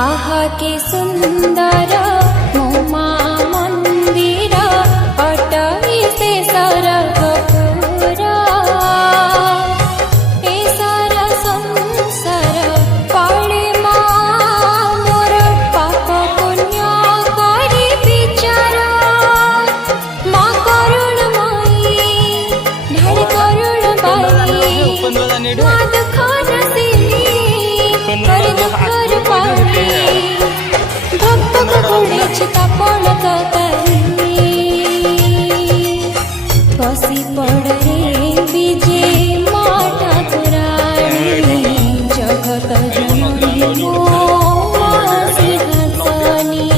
आहा के सुंदर मोमा मंदिर अटवी से सरग पूरा ए सारा संसार पाले मोर पाप पुण्य करी विचार माँ करुणमयी ढाल करुणबाई माँ दुख नसिनी कर दुखर पाणी भक्त कुडीची तापण कतरी कसी पड रे विजे माता ठाकुराणी जगत जननी मो सिंहासनी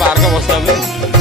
पार्क बसता